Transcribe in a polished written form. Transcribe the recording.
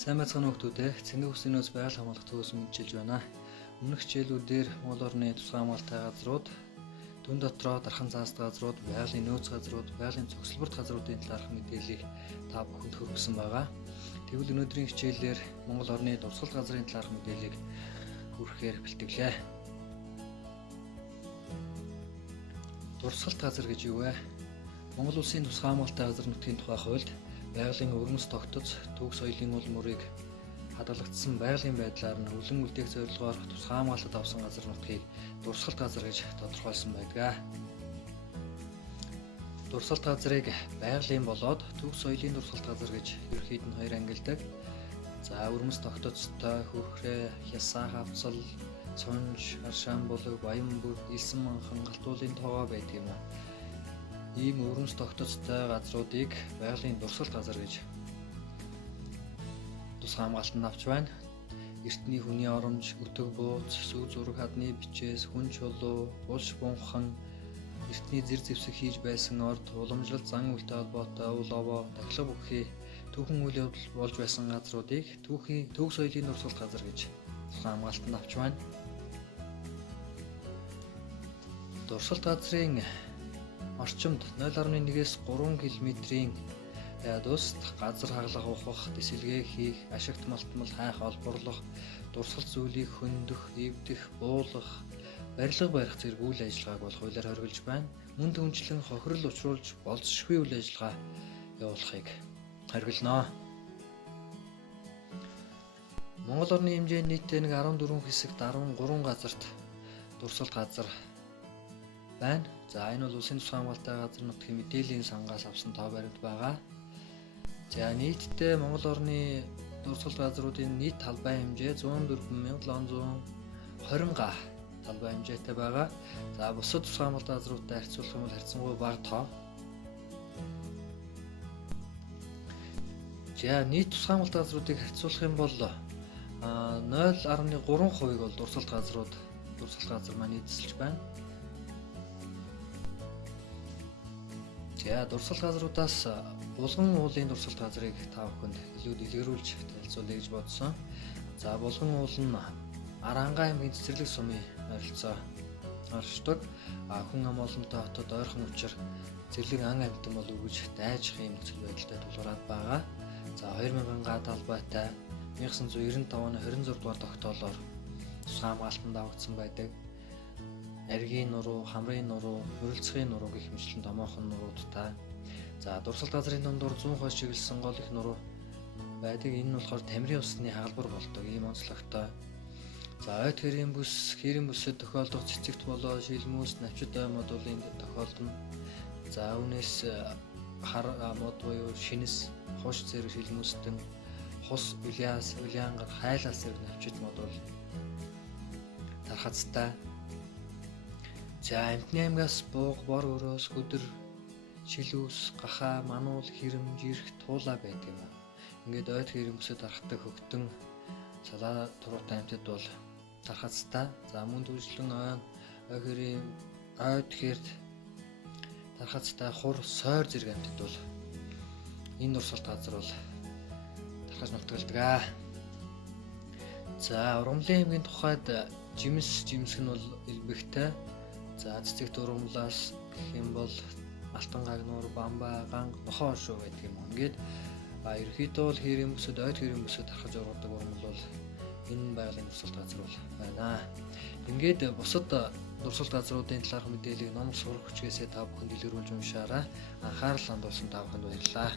Сайн байцгаана уу хүмүүстээ. Цэнгэг усны нөөц байгаль хамгаалах төвөөс мэдчилж байна. Өмнөх хичээлүүдээр Монгол орны тусгай хамгаалалтай газрууд, түн дотроо дархан цаастай газрууд, байгалийн нөөц газрууд, байгалийн цогцлборт газруудын талаарх мэдээллийг та бүхэнд хүргэсэн байгаа. Тэгвэл өнөөдрийн хичээлээр Монгол орны дурсгалт газрын талаарх мэдээллийг хүргэхээр бэлтгэлээ. Дурсгалт газар гэж юу вэ? Монгол улсын тусгай хамгаалалтай газар нутгийн тухай хуульд байгалийн өргөмс тогтоц, түүх соёлын уул мөрийг хадгалагдсан байгалийн байдлаар нь өвлөн үлдээх зорилгоор тусгай хамгаалалт авсан газар нутгийг дурсгалт газар гэж тодорхойлсон байдаг. Дурсгалт газрыг байгалийн болоод түүх соёлын дурсгалт газар гэж ерөнхийд нь хоёр ангилдаг. За өргөмс тогтоцтой хөрхрээ, хясаа хавцал, цонж, аршаан булаг, баян бүр, элсэн манхан, галтуулын тоогоо байдаг юм. Ийм өргөмс тогтоцтой газруудыг байгалийн дурсгалт газар гэж тусгай хамгаалтанд авч байна. Эртний хүний оромж, өтөг бууц, сүү зураг хадны бичээс, хүн чулуу, булш бунхан, эртний зэр зэвсэг хийж байсан орд, уламжлалт зан үйлтэй холбоотой уул овоо, дахлаг бүхий түүхэн үйл явдал болж байсан газруудыг түүх соёлын дурсгалт газар гэж тусгай хамгаалтанд авч байна. Дурсгалт газрын орчимд 0.1-ээс 3 км-ийн ядуст газар хаглах, ухах, дэсэлгээ хийх, ашигт малтмал хайх, олборлох, дурсгалт зүйлийг хөндөх, эвдэх, буулгах, барилга барих зэрэг үйл ажиллагааг бол хуулиар хоригдж байна. Мөн түнчлэн хохирол учруулж болцсошгүй үйл ажиллагаа явуулахыг хоригдно. Монгол орны хэмжээ нийтдээ 14 хэсэгт 13 газарт дурсгалт газар байна. За энэ бол улсын тусгай хамгаалалтай газар нутгийн мэдээллийн сангаас авсан тоо баримт байгаа. За нийтдээ Монгол орны дурсгалт газруудын нийт талбай хэмжээ 104,720 га талбай хэмжээтэй байгаа. За бусад тусгай хамгаалалтай газруудтай харьцуулах юм бол харьцангуй бага тоо. За нийт тусгай хамгаалалтай газруудыг харьцуулах юм бол 0.3% бол дурсгалт газар маань эзэлж байна. За дурсгалт газруудаас булган уулын дурсгалт газрыг та бүхэнд илүү дэлгэрүүлж танилцуулъя гэж бодсон. За булган уул нь Аранга аймгийн Цэцэрлэг сумын ойролцоо оршдог. Хүн ам олонтой хотод ойрхон учир цэцэрлэг ан амьтан бол үргэж дайжих юм нөхцөл байдалтай тулгараад байгаа. За 2000 га талбайтай 1995 оны 26 дугаар тогтоолоор тусгай хамгаалтанд авагдсан байдаг. Аргийн нуруу, хамрын нуруу, мөрөлцхийн нуруу гэх мэтлэн томоохон нуруудтай. За дурсгалт газрын дундуур 100% чиглэсэн гол их нуруу байдаг. Энэ нь болохоор тамирын усны хагалбар болдог. Ийм онцлогтой. За ойд хэрийн бүсэд тохиолдох цэцэгт болоо шилмүүс, навчид ой модулын тохиолдно. За үүнээс хар мод буюу шинэс, хуш зэрэг шилмүүстэн, хус, улиангар, хайлаас зэрэг навчид модул тархацтай. За амтны аймгаас бууг, бор өрөөс, хөдөр, шилүүс, гахаа, мануул, хэрэм, жирх, туулаа байдаг юм. Ингээд ойд хэрийн бүсэд харахтай хөгтөн салаа туруутай амтд бол тархацтай. За мөн түвшлэн ой хэрийн ойд хэрд тархацтай хур, сойр зэрэг амтд бол энэ дурсгалт газар бол тархаж нутгалдаг. За Урамлын аймгийн тухайд жимсг нь бол элбэгтэй. За цэцэгт ургамлаас гэх юм бол алтан гагнуур, бамбай, ганг, нохоо шүү гэдэг юм. Ингээд ерөнхийдөө бол хэрийн бүсэд, ойд хэрийн бүсэд тархаж ургадаг ургамал бол энэ байгалийн дурсгалт газар бол байна. Ингээд бусад дурсгалт газруудын талаарх мэдээллийг ном сурах хүчгээсээ та бүхэн дэлгэрүүлж уншаарай. Анхаарал хандуулсан та бүхэнд баярлалаа.